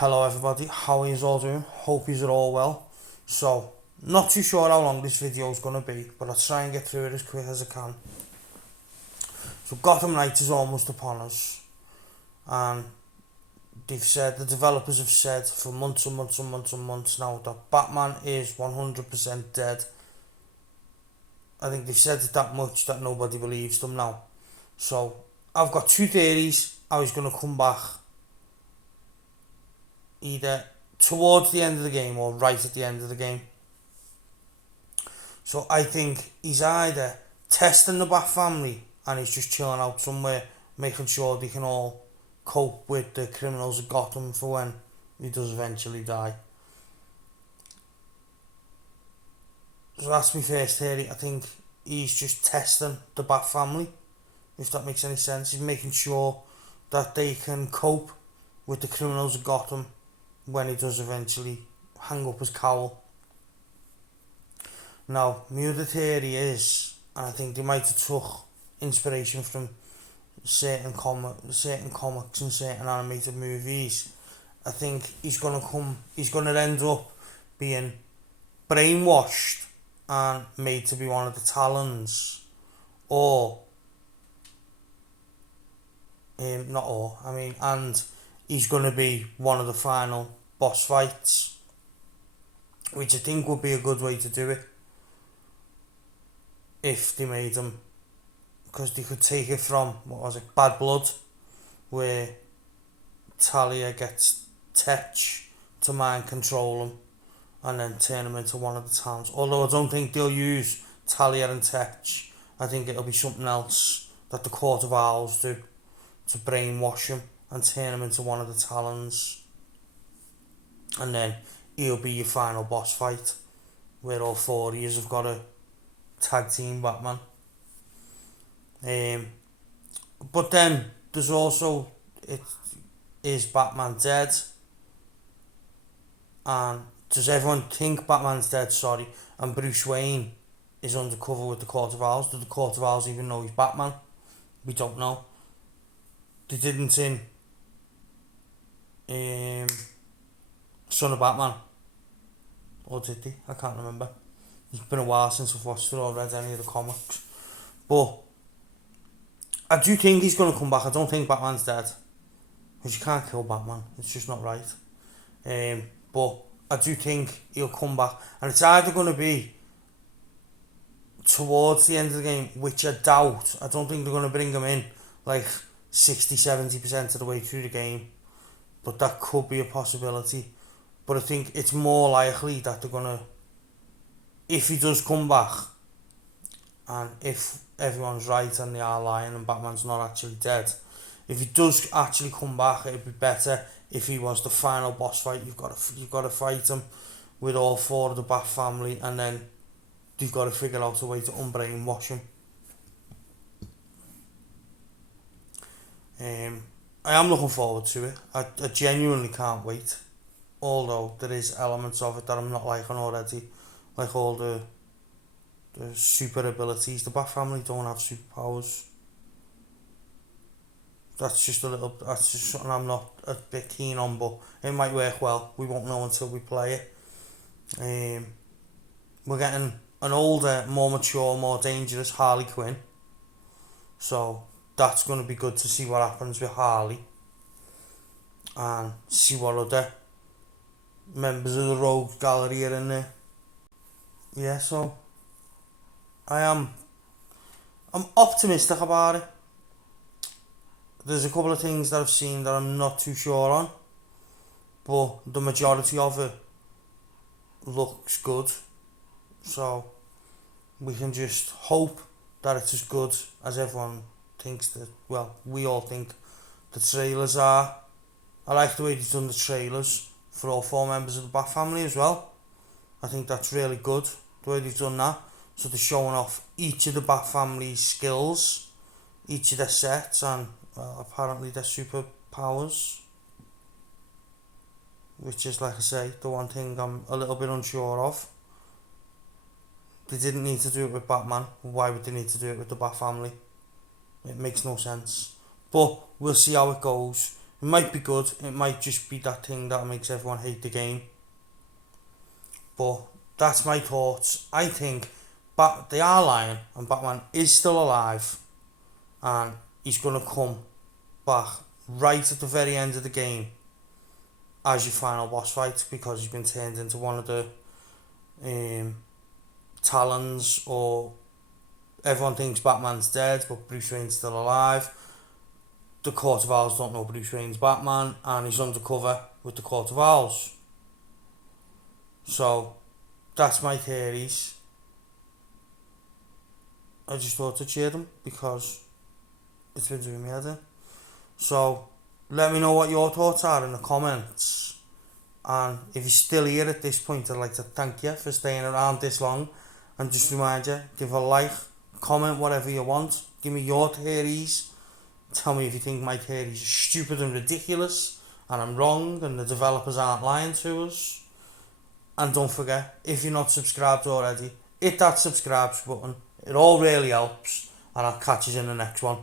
Hello everybody, how are you all doing? Hope you're all well. So, not too sure how long this video is going to be, but I'll try and get through it as quick as I can. So Gotham Knight is almost upon us, and the developers have said for months and months and months and months now that Batman is 100% dead. I think they've said it that much that nobody believes them now. So, I've got two theories how he's going to come back, either towards the end of the game or right at the end of the game. So I think he's either testing the Bat family and he's just chilling out somewhere, making sure they can all cope with the criminals of Gotham for when he does eventually die. So that's my first theory. I think he's just testing the Bat family, if that makes any sense. He's making sure that they can cope with the criminals of Gotham when he does eventually hang up his cowl. Now, my other theory is, and I think they might have took inspiration from certain comics and certain animated movies. I think he's gonna end up being brainwashed and made to be one of the Talons, and he's gonna be one of the final boss fights, which I think would be a good way to do it if they made him, because they could take it from, Bad Blood, where Talia gets Tetch to mind control him and then turn him into one of the Talons. Although I don't think they'll use Talia and Tetch. I think it'll be something else that the Court of Owls do to brainwash him and turn him into one of the Talons. And then he'll be your final boss fight, where all four of you have got to tag team Batman. But then there's also, is Batman dead? And does everyone think Batman's dead, and Bruce Wayne is undercover with the Court of Owls? Do the Court of Owls even know he's Batman? We don't know. They didn't in Son of Batman. Or did they? I can't remember. It's been a while since I've watched it or read any of the comics. But I do think he's going to come back. I don't think Batman's dead, because you can't kill Batman. It's just not right. But I do think he'll come back. And it's either going to be towards the end of the game, which I doubt. I don't think they're going to bring him in like 60-70% of the way through the game. But that could be a possibility. But I think it's more likely that they're going to, if he does come back, and if everyone's right and they are lying and Batman's not actually dead, if he does actually come back, it'd be better if he was the final boss fight. You've got to fight him with all four of the Bat family, and then you've got to figure out a way to unbrainwash him. I am looking forward to it. I genuinely can't wait. Although there is elements of it that I'm not liking already, like all the super abilities. The Bat family don't have superpowers. That's just something I'm not a bit keen on, but it might work well. We won't know until we play it. We're getting an older, more mature, more dangerous Harley Quinn. So that's going to be good to see what happens with Harley. And see what other members of the Rogue Gallery are in there. Yeah, so I'm optimistic about it. There's a couple of things that I've seen that I'm not too sure on, but the majority of it looks good. So we can just hope that it's as good as everyone thinks that, well, we all think the trailers are. I like the way they've done the trailers for all four members of the Bat family as well. I think that's really good, the way they've done that. So they're showing off each of the Bat family's skills, each of their sets, and apparently their superpowers. Which is, like I say, the one thing I'm a little bit unsure of. They didn't need to do it with Batman. Why would they need to do it with the Bat family? It makes no sense. But we'll see how it goes. It might be good, it might just be that thing that makes everyone hate the game. But that's my thoughts. I think they are lying and Batman is still alive and he's going to come back right at the very end of the game as your final boss fight, because he's been turned into one of the Talons, or everyone thinks Batman's dead but Bruce Wayne's still alive. The Court of Owls don't know Bruce Wayne's Batman and he's undercover with the Court of Owls. So that's my theories. I just thought to share them because it's been doing me head in. So let me know what your thoughts are in the comments, and if you're still here at this point, I'd like to thank you for staying around this long, and just remind you, give a like, comment, whatever you want, give me your theories, tell me if you think my theories are stupid and ridiculous and I'm wrong and the developers aren't lying to us. And don't forget, if you're not subscribed already, hit that subscribe button, it all really helps, and I'll catch you in the next one.